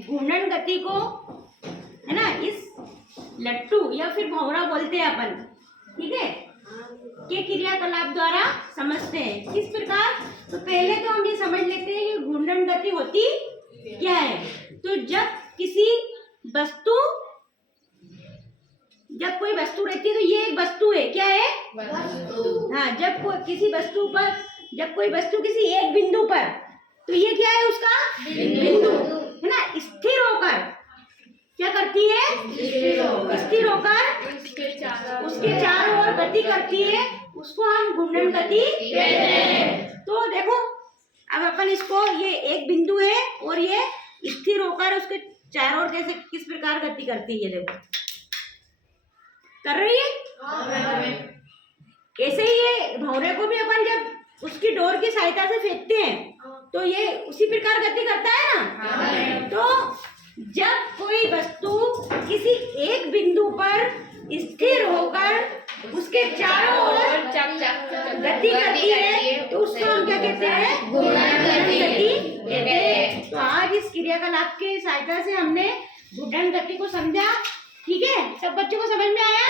घूर्णन गति को, है ना, इस लट्टू या फिर भंवरा बोलते हैं अपन, ठीक है, के क्रियाकलाप द्वारा समझते हैं। किस प्रकार? तो पहले तो हम ये समझ लेते हैं कि घूर्णन गति होती क्या है। तो जब कोई वस्तु रहती है, तो ये एक वस्तु है, क्या है? वस्तु। हाँ, जब कोई वस्तु किसी एक बिंदु पर, तो ये क्या है उसका? बिंदु, है ना, स्थिर होकर क्या करती है? स्थिर होकर उसके चारों ओर गति करती है, उसको हम घूर्णन गति कहते हैं। तो देखो, अब अपन इसको, ये एक बिंदु है और ये स्थिर होकर उसके चारों ओर कैसे, किस प्रकार गति करती है, देखो कर रही है। ऐसे ही ये भंवरे को भी अपन जब उसकी डोर की सहायता से फेंकते हैं, तो ये उसी प्रकार गति करता है ना। तो जब कोई वस्तु किसी एक बिंदु पर स्थिर होकर उसके चारों ओर गति करती है, तो उसको हम क्या कहते हैं? घूर्णन गति कहते हैं। तो आज इस क्रियाकलाप की सहायता से हमने घूर्णन गति को समझा। ठीक है, सब बच्चों को समझ में आया?